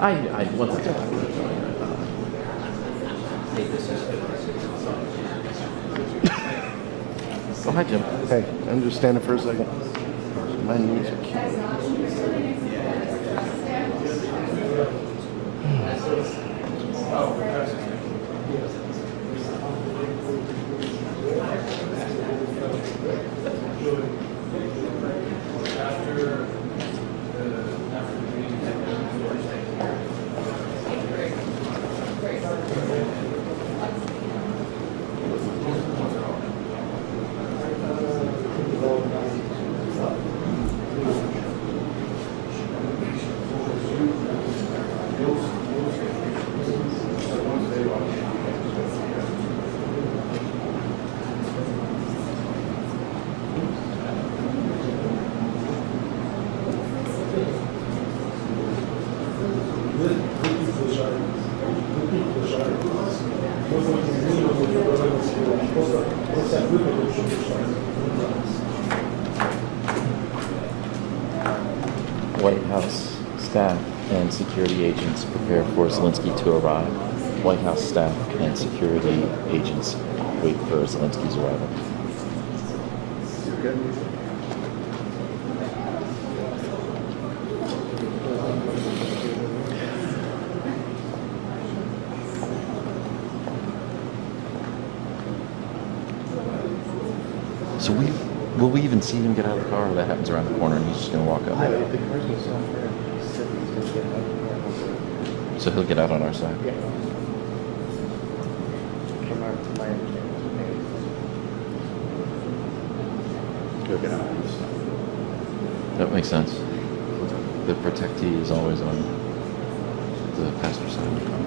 Once I got Oh, hi, Jim. Hey, I'm just standing for a second. My knees are killing me. White House staff and security agents prepare for Zelensky to arrive. White House staff and security agents wait for Zelensky's arrival. So will we even see him get out of the car, or that happens around the corner and he's just going to walk up? The car's going to stop there. He said he's going to get out. So he'll get out on our side? Yeah. From my understanding. He'll get out on this side. That makes sense. The protectee is always on the passenger side of the car.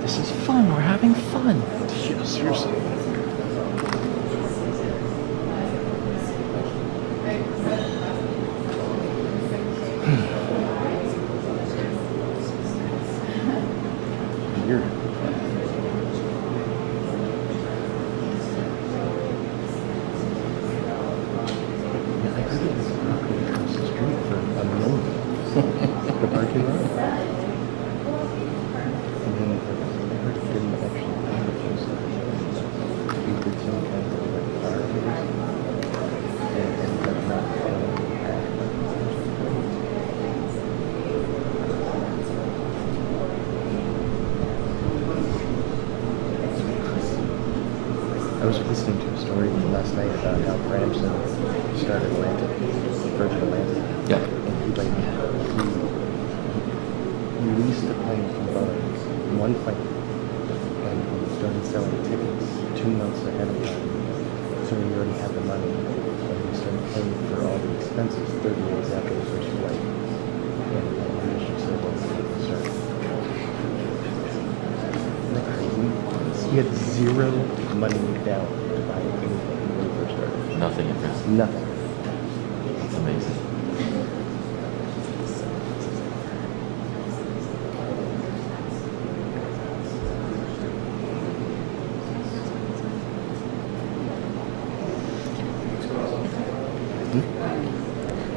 This is fun. We're having fun. Yeah, seriously. Weird. I heard it was across the street for a million. The parking lot. And then I heard it didn't actually happen. It was he did some kind of like fire case and ended up not following the path. I was listening to a story last night about how Branson started Atlantic, Virgin Atlantic. Yeah. And he leased a plane from Boeing, one plane, and he started selling tickets 2 months ahead of time. So he already had the money, and he started paying for all the expenses 30 days after the first flight. And the mission said, well, he started. Isn't that crazy? He had zero money down to buy anything when he first started. Nothing at first. Nothing. That's amazing.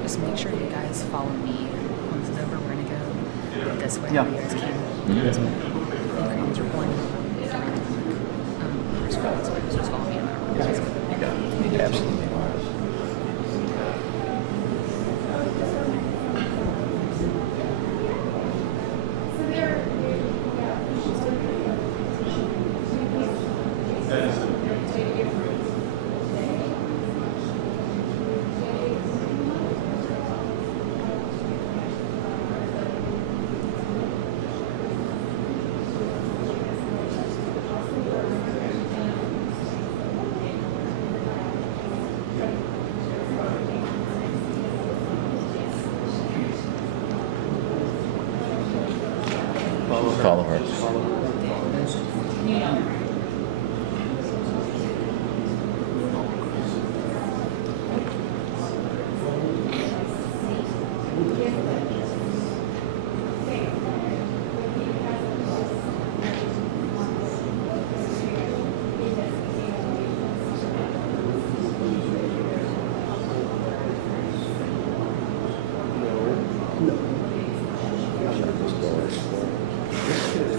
Just make sure you guys follow me. Once it's over, we're gonna go this way. Yeah. You guys can. Mm-hmm. Ukrainians are one. Just follow me on that. Absolutely. follow her. Follow her.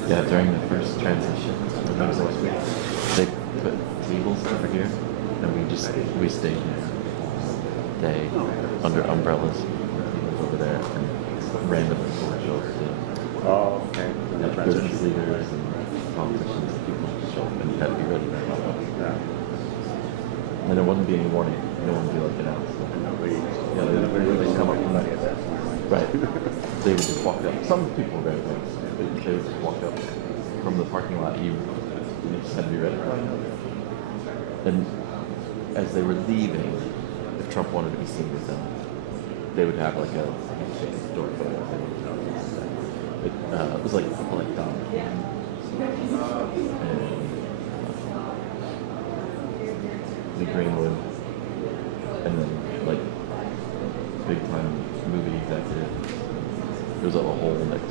Yeah, during the first transition, they put tables over here, and we stayed there day under umbrellas over there, and randomly show up to Oh, okay. business leaders and politicians and people show up, and you had to be ready. Yeah. And there wouldn't be any warning. No one would be like, get out. Yeah, they come up from that. Right. They would just walk up. Some people were very nice. They would just walk up from the parking lot. You just had to be ready. And as they were leaving, if Trump wanted to be seen with them, they would have like a door photo. It was like people like Don. And the Greenwood, and then like big time movie executive. There's a whole mix.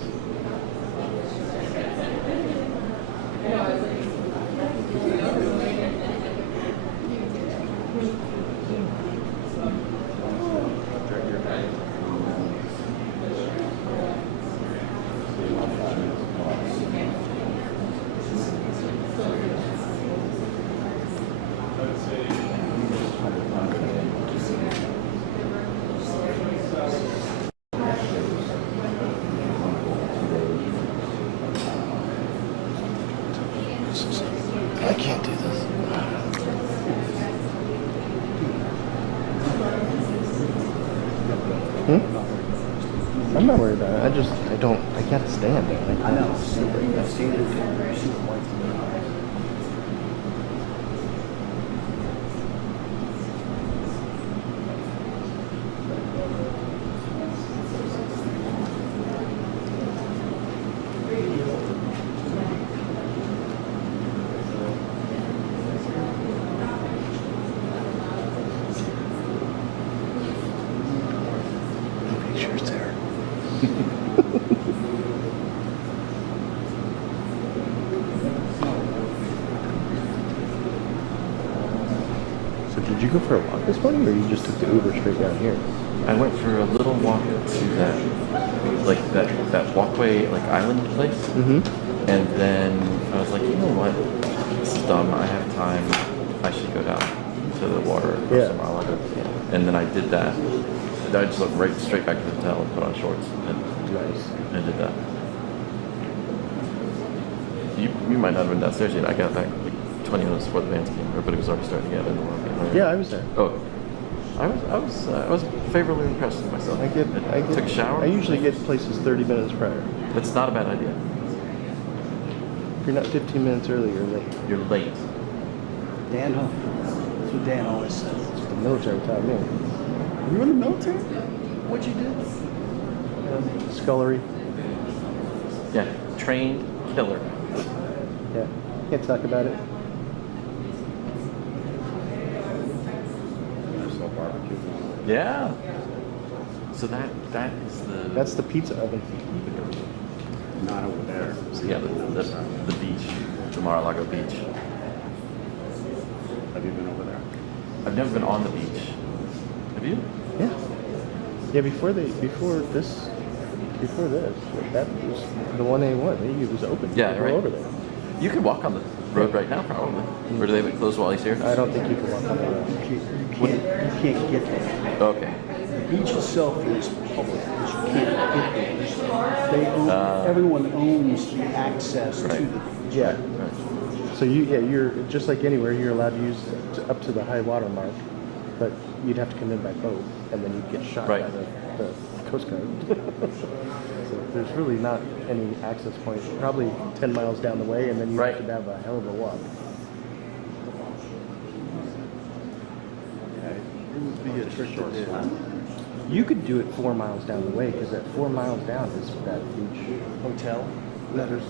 I can't do this. I'm not worried about it. I gotta stand. I know. I've seen it. Super white. Pictures there. So did you go for a walk this morning, or you just took the Uber straight down here? I went for a little walk to that walkway, like island place. Mm-hmm. And then I was like, you know what? This is dumb. I have time. I should go down to the water across Yeah. the Mar-A-Lago. And then I did that. I just went right straight back to the hotel and put on shorts Nice. and did that. You might not have been downstairs yet. I got back like 20 minutes before the bands came. Everybody was already starting to gather. Yeah, I was there. Oh, I was favorably impressed with myself. I took a shower. I usually get places 30 minutes prior. That's not a bad idea. If you're not 15 minutes early, you're late. You're late. Dan, huh? That's what Dan always says. That's what the military taught me. You were in the military? What'd you do? Scullery. Yeah, trained killer. Yeah. Can't talk about it. Yeah. So that is the. That's the pizza oven. Not over there. So yeah, the beach, the Mar-a-Lago beach. Have you been over there? I've never been on the beach. Have you? Yeah. Yeah. Before this, that was the 1A1. It was open. Yeah, People right. Over there. You can walk on the road right now, probably. Or do they have it closed while he's here? I don't think you can walk on the road. You can't get there. Okay. The beach itself is public, but you can't get there. They own, everyone owns the access to the beach. Yeah. Right. So you're just like anywhere. You're allowed to use up to the high water mark, but you'd have to come in by boat, and then you'd get shot Right. by the Coast Guard. So there's really not any access point. Probably 10 miles down the way, and then you Right. have to have a hell of a walk. You could do it 4 miles down the way, because that 4 miles down is that beach Hotel? There's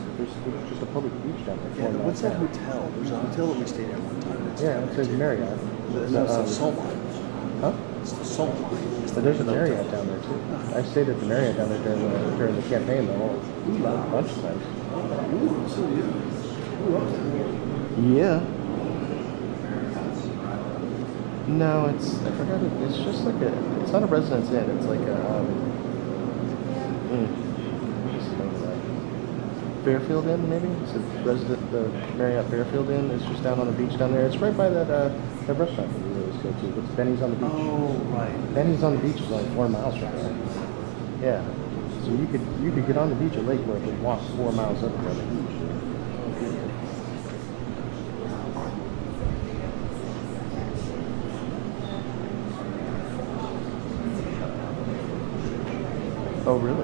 just a public beach down there. Yeah, what's that hotel? There's a hotel that we stayed at one time. Yeah, it says Marriott. No, it's the Salt Line. Huh? It's the Salt Line. But there's a Marriott down there too. I stayed at the Marriott down there during the campaign though, a bunch of times. Ooh, so you grew up there. Yeah. No, I forgot it. It's just like it's not a Residence Inn. It's like a what's the name of that? Fairfield Inn, maybe? It's the Marriott Fairfield Inn. It's just down on the beach down there. It's right by that restaurant that we always go to. It's Benny's on the beach. Oh, right. Benny's on the beach is like 4 miles from there. Yeah. So you could get on the beach at Lake Worth and walk 4 miles up from the beach. Oh, really?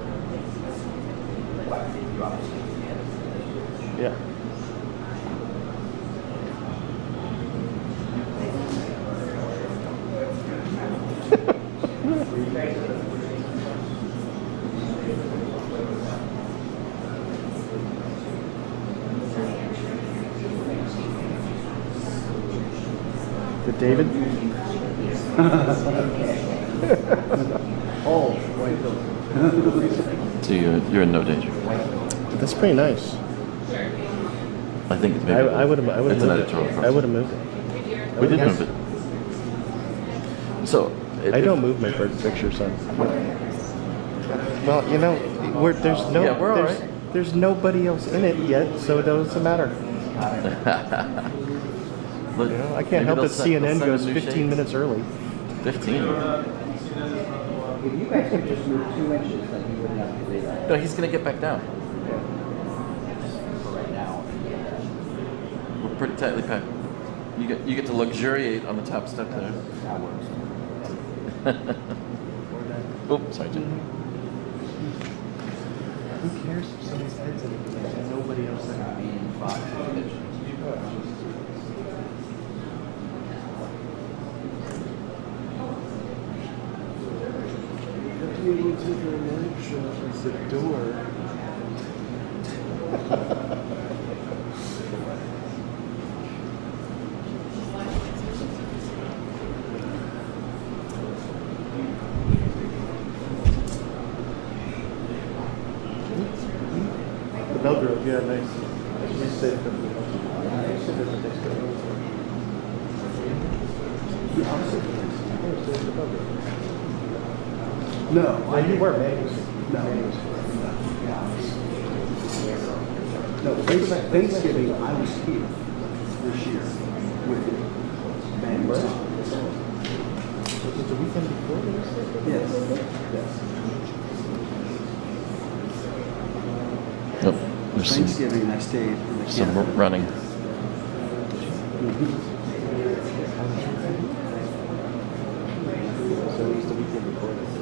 Yeah. Good David? Oh, White Hill. So you're in no danger. That's pretty nice. I think it's maybe I would have it's an moved editorial it. I process. would have moved it. We did move it. So I don't move my bird picture, son. Well, you know, there's no Yeah, we're all there's, right. there's nobody else in it yet, so it doesn't matter. Look, You know, I can't help it. CNN goes 15 minutes early. 15. If you guys could just move 2 inches, then you wouldn't have to do that No, he's gonna get back down. for right now. We're pretty tightly packed. You get to luxuriate on the top step there. That works. Oops, sorry, Jim. Who cares if somebody's head's in it? There's nobody else in it. Being 5 inches. It's the door. The Belgrove, yeah, nice. You stayed at the No, No, you were, man. no. No, Thanksgiving, I was here this year with band. Was it the weekend before this? Yes, yes. Nope. There's some, Thanksgiving, I stayed in the some camp. running. So it was the weekend before this.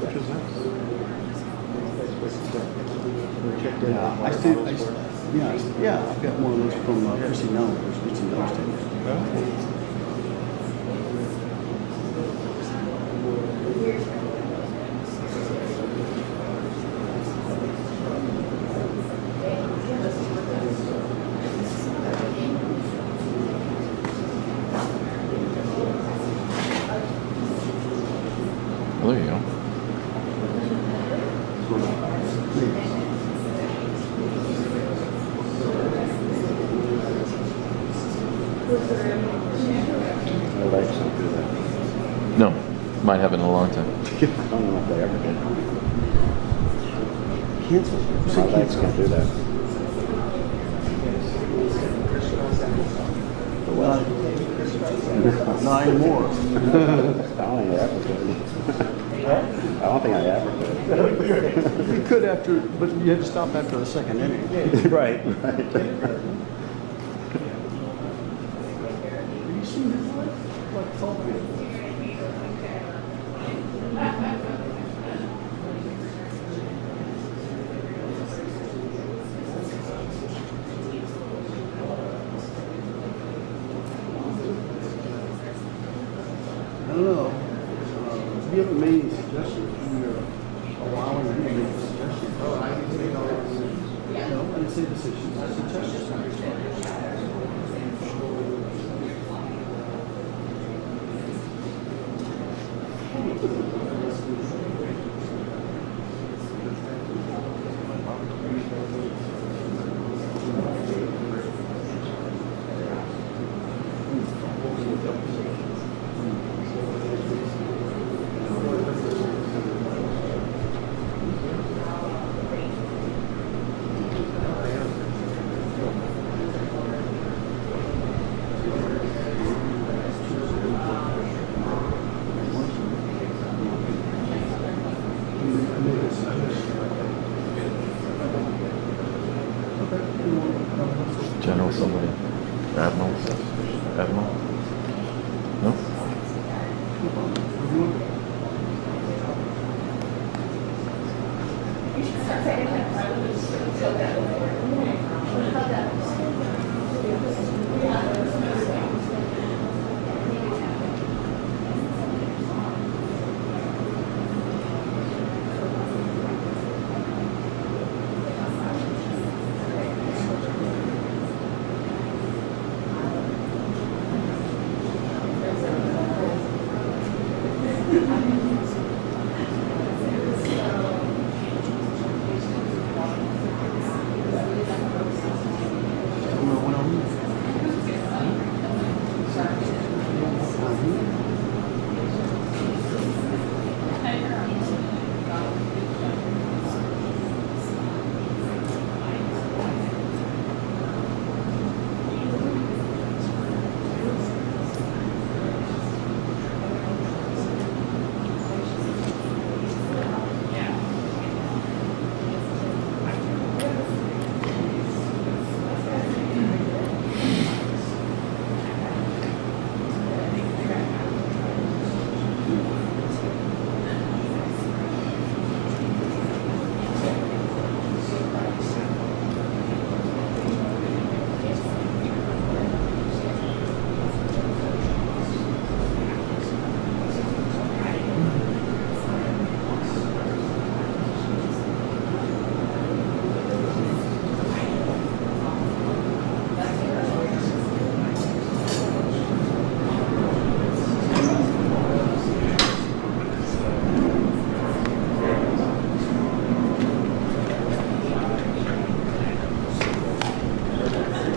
Which was nice. We checked in. Yeah, I stayed, yeah, I've got one of those from Chrissy Nell, Chrissy Nell's tape. Well, there you go. My legs don't do that. No, might have it in a long time. I don't know if they ever did. Cancel. My legs can't do that. Not anymore. I don't think I ever could. I don't think I ever could. You could after, but you had to stop after the second inning. Right. Have you seen his life? What told me? I don't know. You haven't made any suggestions from your allowing you to make suggestions. Oh, I can take all this. No, I didn't say decisions, I suggestions. General somebody. Admiral? Admiral? No?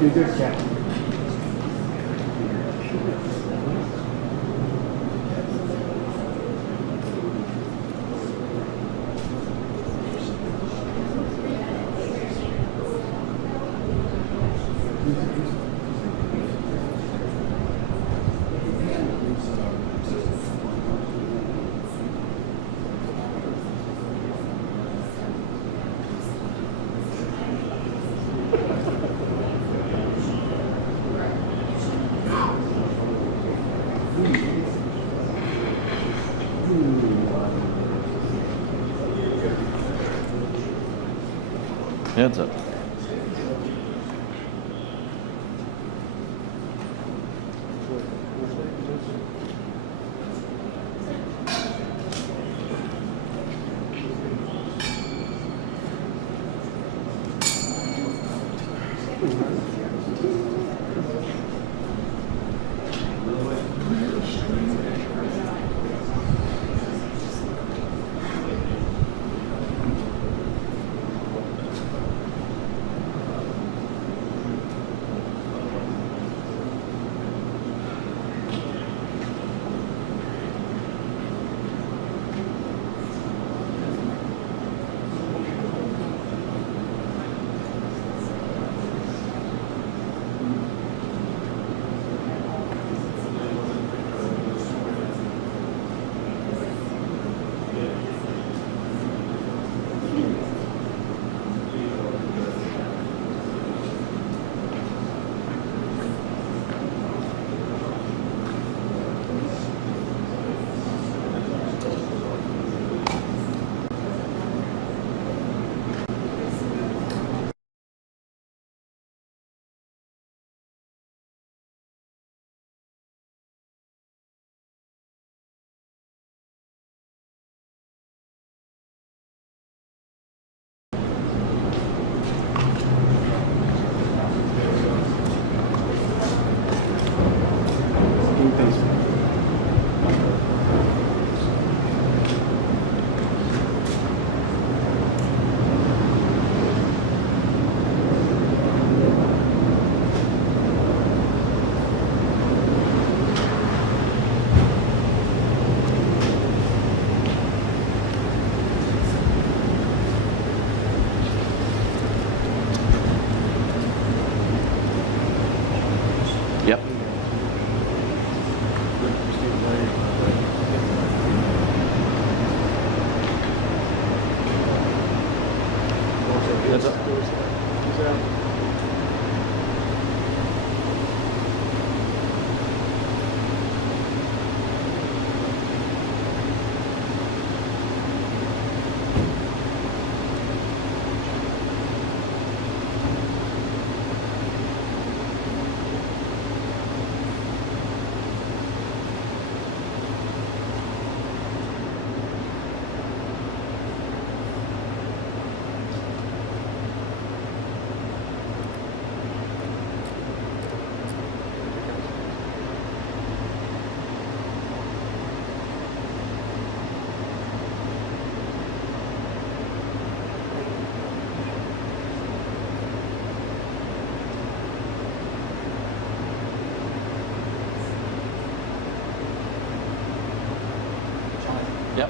You're good, Captain. Hands up. Yep.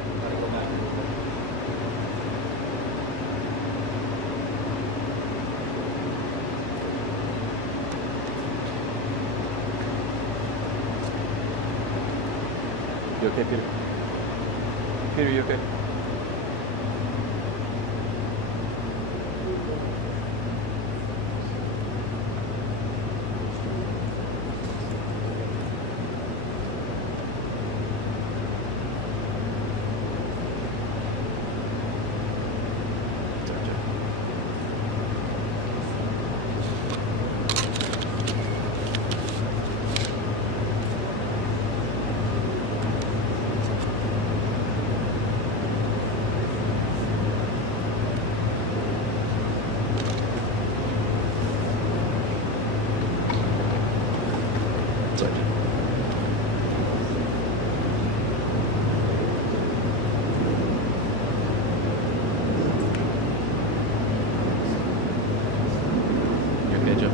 You okay, Peter? Peter, you okay? Sergeant. You okay, Joe?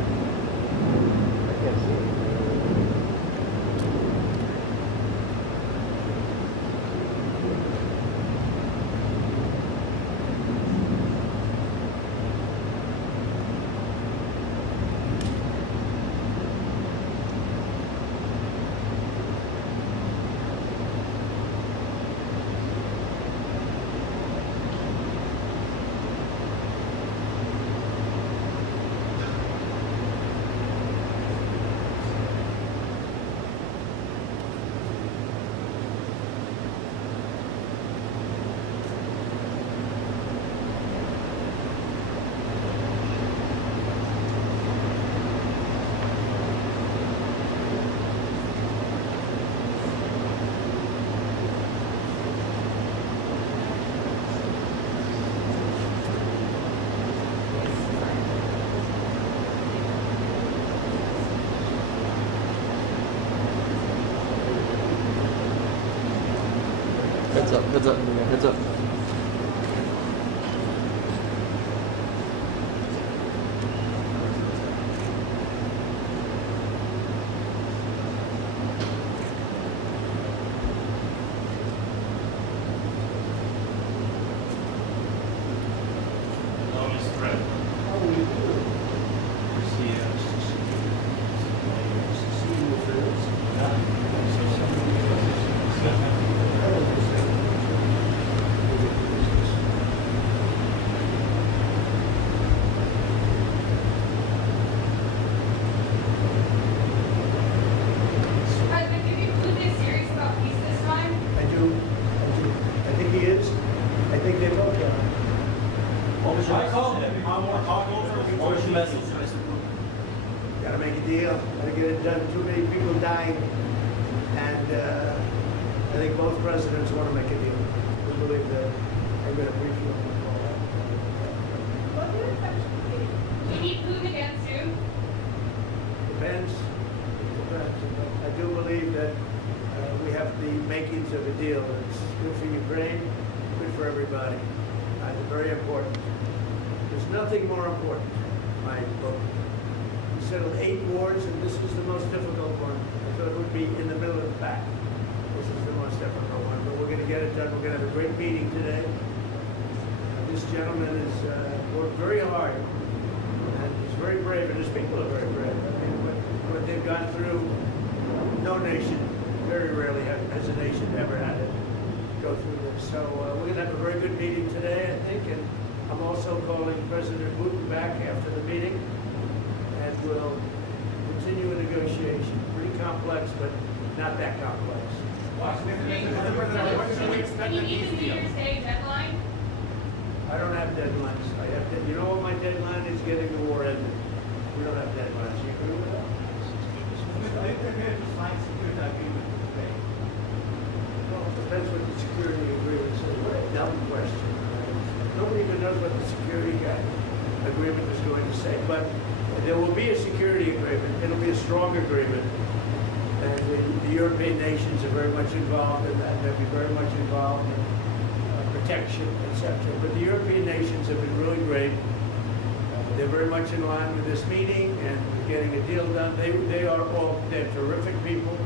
Heads up, heads up, heads up. President, do you think Putin is serious about peace this time? I do. I think he is. I think they both are. What was your message, Mr. Putin? Gotta make a deal. Gotta get it done. Too many people dying. And I think both presidents want to make a deal. We believe that they're going to brief you on Do you need Putin again soon? Depends. I do believe that we have the makings of a deal. It's good for Ukraine, good for everybody. It's very important. There's nothing more important, in my book. We settled 8 wars, and this was the most difficult one. I thought it would be in the middle of the pack. This is the most difficult one, but we're going to get it done. We're going to have a great meeting today. This gentleman has worked very hard, and he's very brave, and his people are very brave. I mean, what they've gone through, no nation, very rarely has a nation ever had it go through this. So we're going to have a very good meeting today, I think, and I'm also calling President Putin back after the meeting, and we'll continue a negotiation. Pretty complex, but not that complex. Can you meet the New Year's Day deadline? I don't have deadlines. You know what my deadline is? Getting the war ended. We don't have deadlines. You agree with that? Well, it depends what the security agreement says. What a dumb question. Nobody even knows what the security agreement is going to say. But there will be a security agreement. It'll be a strong agreement. And the European nations are very much involved in that. They'll be very much involved in protection, etc. But the European nations have been really great. They're very much in line with this meeting and getting a deal done. They're terrific people.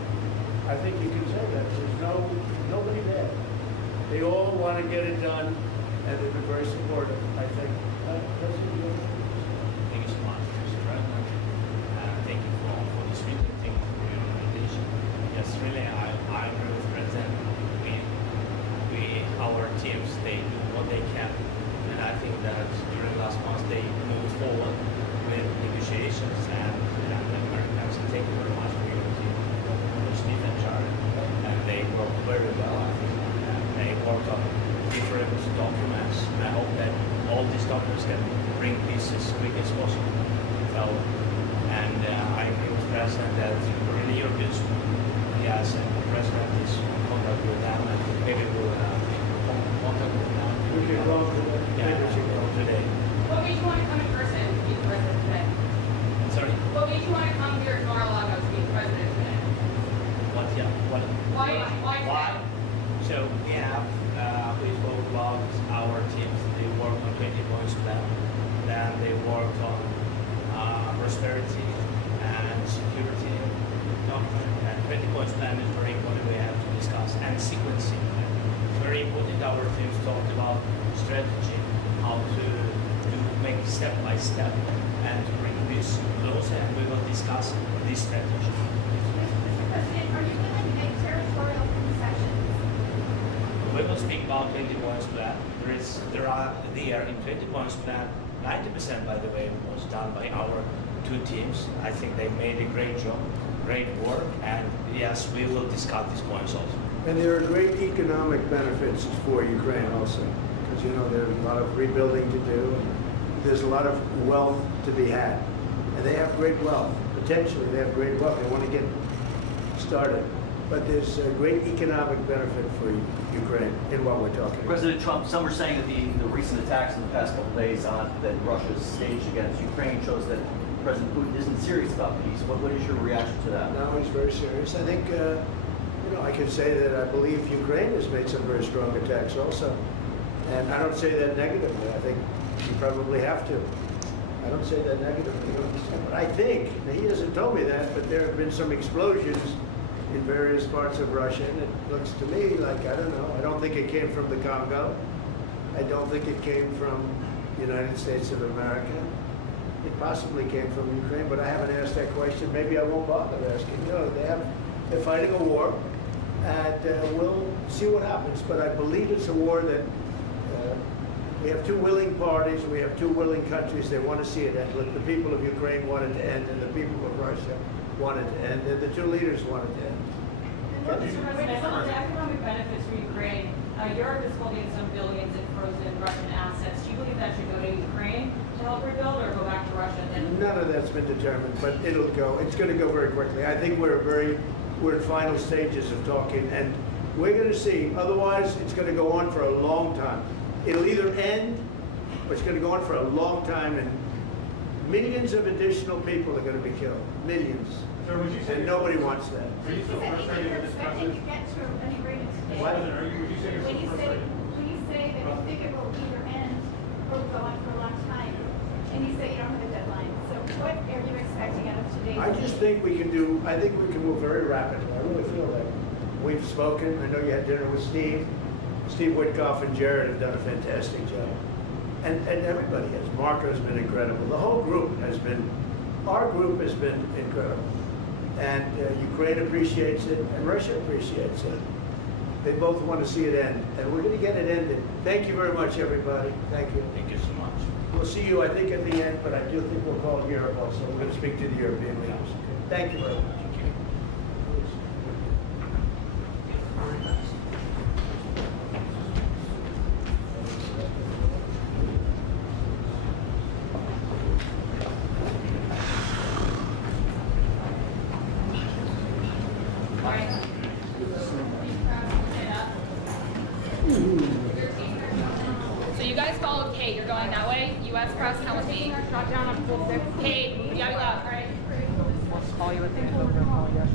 I think you can say that. There's nobody there. They all want to get it done, and they've been very supportive, I think. Thank you so much, Mr. President. Thank you for this meeting. Thank you for your invitation. Yes, really, I agree with President. Our teams, they do what they can. And I think that during last month, they moved forward with negotiations and Americans. Thank you very much for your team, Steve and Jared. And they worked very well, I think. And they worked on different documents. I hope that all these documents can bring peace as quick as possible. So, and I agree with the President that really you're good. Yes, and the President is in contact with them, and maybe we'll contact with them. We can go Today. What made you want to come in person to be the president today? Sorry. What made you want to come here to Mar-A-Lago to be the president today? What? Yeah. What? Why? So we have we spoke about our teams. They work on 20 points plan. Then they worked on prosperity and security. And 20 points plan is very important. We have to discuss and sequencing. It's very important. Our teams talked about strategy, how to make step by step, and to bring this closer. And we will discuss this strategy. Mr. President, are you willing to make territorial concessions? We will speak about 20 points plan. There in 20 points plan, 90% by the way was done by our two teams. I think they made a great job, great work, and yes, we will discuss these points also. And there are great economic benefits for Ukraine also, because, you know, there's a lot of rebuilding to do. There's a lot of wealth to be had. And they have great wealth. Potentially, they have great wealth. They want to get started. But there's a great economic benefit for Ukraine in what we're talking about. President Trump, some are saying that the recent attacks in the past couple of days that Russia's staged against Ukraine shows that President Putin isn't serious about peace. What is your reaction to that? No, he's very serious. I think, you know, I can say that I believe Ukraine has made some very strong attacks also. And I don't say that negatively. I think you probably have to. I don't say that negatively. But I think, now he hasn't told me that, but there have been some explosions in various parts of Russia, and it looks to me like, I don't know, I don't think it came from the Congo. I don't think it came from the United States of America. It possibly came from Ukraine, but I haven't asked that question. Maybe I won't bother asking. You know, they're fighting a war, and we'll see what happens. But I believe it's a war that we have two willing parties, we have two willing countries. They want to see it end. Look, the people of Ukraine want it to end, and the people of Russia want it to end, and the two leaders want it to end. Mr. President, on the economic benefits for Ukraine, Europe is holding some billions in frozen Russian assets. Do you believe that should go to Ukraine to help rebuild, or go back to Russia? None of that's been determined, but it'll go. It's going to go very quickly. I think we're in final stages of talking, and we're going to see. Otherwise, it's going to go on for a long time. It'll either end, or it's going to go on for a long time, and millions of additional people are going to be killed. Millions. Sir, would you say And nobody wants that. Are you so frustrated with this Expecting president? to get to any rate of today. What? Would you say you're When so you frustrated? say that you think it will either end or go on for a long time, and you say you don't have a deadline. So what are you expecting out of today's I just think we can move very rapidly. I really feel that. We've spoken. I know you had dinner with Steve. Steve Witkoff and Jared have done a fantastic job. And everybody has. Marco has been incredible. The whole group has been, our group has been incredible. And Ukraine appreciates it, and Russia appreciates it. They both want to see it end, and we're going to get it ended. Thank you very much, everybody. Thank you. Thank you so much. We'll see you, I think, at the end, but I do think we'll call Europe also. We're going to speak to the European leaders. Thank you very much. So you guys followed Kate. You're going that way. U.S. press, come with me. Drop down on full six. Kate, you gotta be loud. All right. We'll call you at the end of the call, yes.